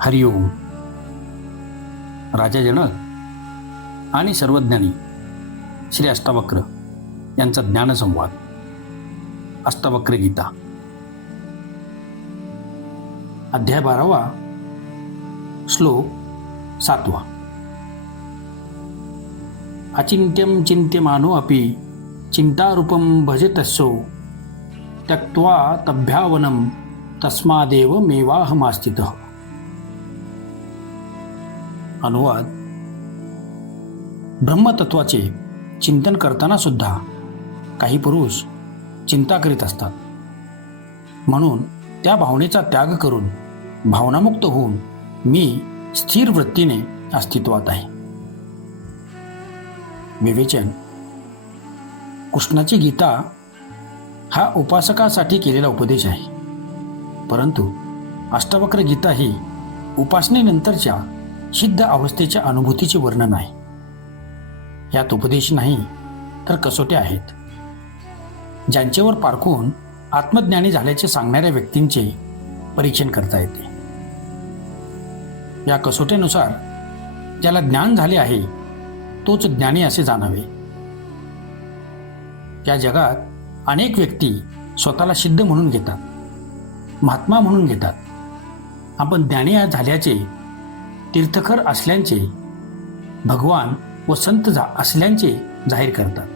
हरिओम. राजा जनक आणि सर्वज्ञानी श्री अष्टावक्र यांचा ज्ञानसंवाद. अष्टावक्र गीता, अध्याय 12, श्लोक 7. अचिंत्यम चिंत्यमानो अपि चिंतारूपम भजतस्सो त्यक्त्वा तभ्यावनम तस्मादेव मेवाहमास्थितः. अनुवाद. ब्रह्मतत्वाचे चिंतन करताना सुद्धा काही पुरुष चिंता करीत असतात. म्हणून त्या भावनेचा त्याग करून भावनामुक्त होऊन मी स्थिर वृत्तीने अस्तित्वात आहे. विवेचन. कृष्णाची गीता हा उपासकासाठी केलेला उपदेश आहे, परंतु अष्टावक्र गीता ही उपासनेनंतरच्या सिद्ध अवस्थेच्या अनुभूतीचे वर्णन आहे. यात उपदेश नाही तर कसोट्या आहेत, ज्यांच्यावर पारखून आत्मज्ञानी झाल्याचे सांगणाऱ्या व्यक्तींचे परीक्षण करता येते. या कसोट्यानुसार ज्याला ज्ञान झाले आहे तोच ज्ञानी असे जाणावे. या जगात अनेक व्यक्ती स्वतःला सिद्ध म्हणून घेतात, महात्मा म्हणून घेतात. आपण ज्ञानी झाल्याचे, तीर्थकर असल्याचे, भगवान व संत असल्याचे जाहीर करतात.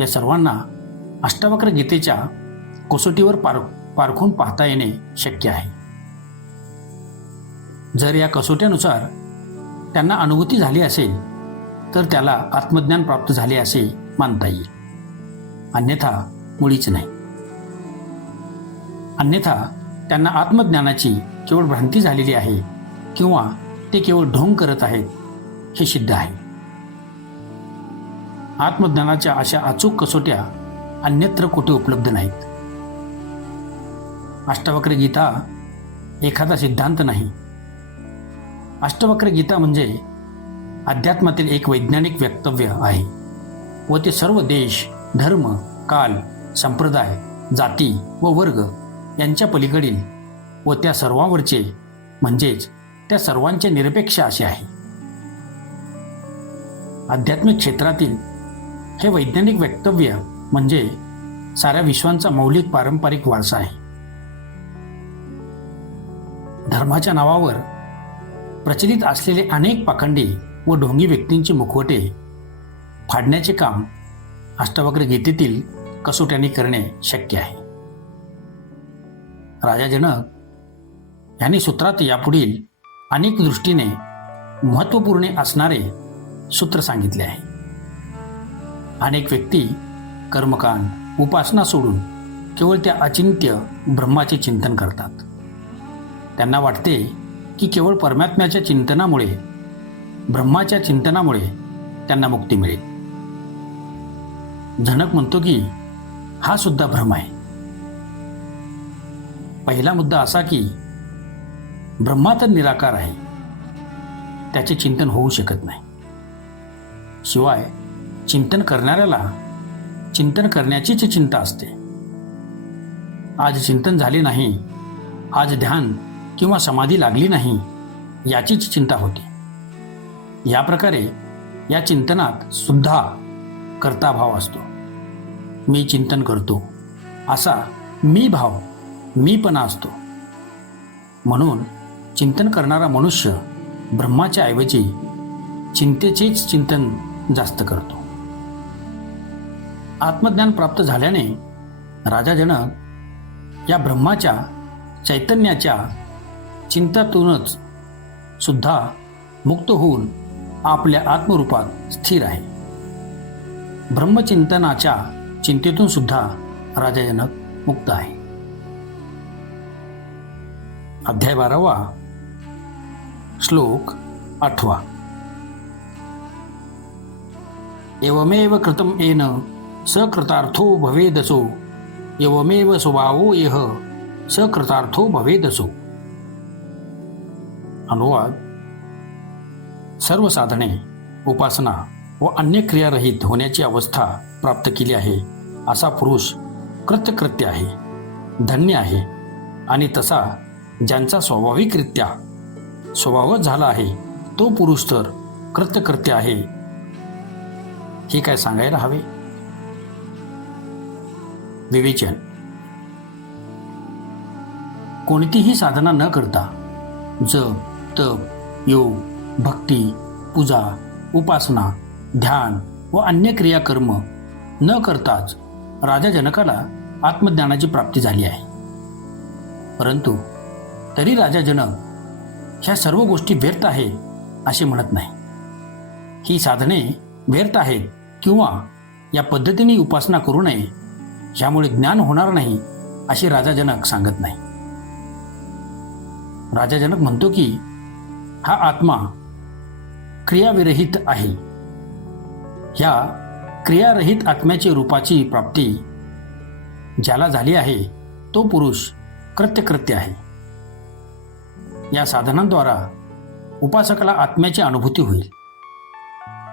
या सर्वांना अष्टावक्र गीतेच्या कसोटीवर पारखून पाहता येणे शक्य आहे. जर या कसोट्यानुसार त्यांना अनुभूती झाली असेल तर त्याला आत्मज्ञान प्राप्त झाले असे मानता येईल, अन्यथा मुळीच नाही. अन्यथा त्यांना आत्मज्ञानाची केवळ भ्रांती झालेली आहे किंवा ते केवळ ढोंग करत आहेत हे सिद्ध आहे. आत्मज्ञानाच्या अशा अचूक कसोट्या अन्यत्र कुठे उपलब्ध नाहीत. अष्टावक्र गीता एखादा सिद्धांत नाही. अष्टावक्र गीता म्हणजे अध्यात्मातील एक वैज्ञानिक वक्तव्य आहे व ते सर्व देश, धर्म, काल, संप्रदाय, जाती व वर्ग यांच्या पलीकडील व त्या सर्वांवरचे म्हणजेच त्या सर्वांचे निरपेक्ष असे आहे. आध्यात्मिक क्षेत्रातील हे वैज्ञानिक वक्तव्य म्हणजे साऱ्या विश्वाचा मौलिक पारंपरिक वारसा आहे. धर्माच्या नावावर प्रचलित असलेले अनेक पाखंडी व ढोंगी व्यक्तींची मुखवटे फाडण्याचे काम अष्टावक्र गीतेतील कसोट्यांनी करणे शक्य आहे. राजा जनक यांनी सूत्रात यापुढील अनेक दृष्टीने महत्त्वपूर्ण असणारे सूत्र सांगितले आहे. अनेक व्यक्ती कर्मकांड, उपासना सोडून केवळ त्या अचिंत्य ब्रह्माचे चिंतन करतात. त्यांना वाटते की केवळ परमात्म्याच्या चिंतनामुळे, ब्रह्माच्या चिंतनामुळे त्यांना मुक्ती मिळेल. जनक म्हणतो की हा सुद्धा भ्रम आहे. पहिला मुद्दा असा की ब्रह्मा तर निराकार आहे, त्याचे चिंतन होऊ शकत नाही. शिवाय चिंतन करणाऱ्याला चिंतन करण्याचीच चिंता असते. आज चिंतन झाले नाही, आज ध्यान किंवा समाधी लागली नाही याचीच चिंता होती. या प्रकारे या चिंतनात सुद्धा कर्ताभाव असतो. मी चिंतन करतो असा मी भाव, मीपणा असतो. म्हणून चिंतन करणारा मनुष्य ब्रह्माच्या ऐवजी चिंतेचेच चिंतन जास्त करतो. आत्मज्ञान प्राप्त झाल्याने राजा जनक या ब्रह्माच्या चैतन्याच्या चिंतातूनच सुद्धा मुक्त होऊन आपल्या आत्मरूपात स्थिर आहे. ब्रह्मचिंतनाच्या चिंतेतून सुद्धा राजा जनक मुक्त आहे. अध्याय 12, श्लोक 8. एवमेव कृतं येन स कृतार्थो भवेदसो एवमेव स्वभावो यः स कृतार्थो भवेदसो. अनुवाद. सर्व साधने, उपासना व अन्य क्रियारहित होण्याची अवस्था प्राप्त केली आहे असा पुरुष कृत्यकृत्य आहे, धन्य आहे. आणि तसा ज्यांचा स्वाभाविकरित्या स्वभावच झाला आहे तो पुरुष तर कृत्यकृत्य आहे. हे काय सांगायला हवे? विवेचन. कोणतीही साधना न करता जप, तप, योग, भक्ती, पूजा, उपासना, ध्यान व अन्य क्रियाकर्म न करताच राजा जनकाला आत्मज्ञानाची प्राप्ती झाली आहे. परंतु तरी राजा जनक ह्या सर्व गोष्टी व्यर्थ आहे असे म्हणत नाही. ही साधने व्यर्थ आहेत किंवा या पद्धतीने उपासना करू नये, ह्यामुळे ज्ञान होणार नाही असे राजा जनक सांगत नाही. राजा जनक म्हणतो की हा आत्मा क्रियाविरहित आहे. ह्या क्रियारहित आत्म्याची रूपाची प्राप्ती ज्याला झाली आहे तो पुरुष कृत्यकृत्य आहे. या साधनांद्वारा उपासकाला आत्म्याची अनुभूती होईल.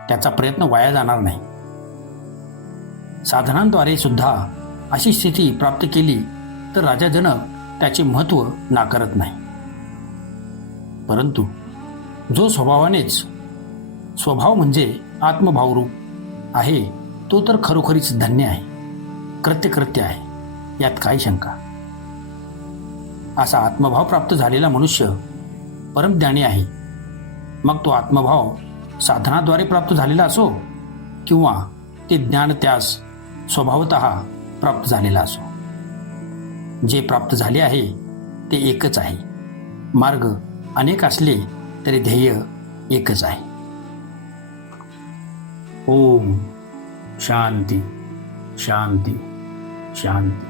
त्याचा प्रयत्न वाया जाणार नाही. साधनांद्वारे सुद्धा अशी स्थिती प्राप्त केली तर राजा जनक त्याचे महत्त्व नाकारत नाही. परंतु जो स्वभावानेच स्वभाव म्हणजे आत्मभावरूप आहे तो तर खरोखरीच धन्य आहे, कृत्यकृत्य आहे. यात काही शंका. असा आत्मभाव प्राप्त झालेला मनुष्य परमज्ञानी आहे. मग तो आत्मभाव साधनाद्वारे प्राप्त झालेला असो किंवा ते ज्ञान त्यास स्वभावतः प्राप्त झालेला असो, जे प्राप्त झाले आहे ते एकच आहे. मार्ग अनेक असले तरी ध्येय एकच आहे. ओम शांती शांती शांती.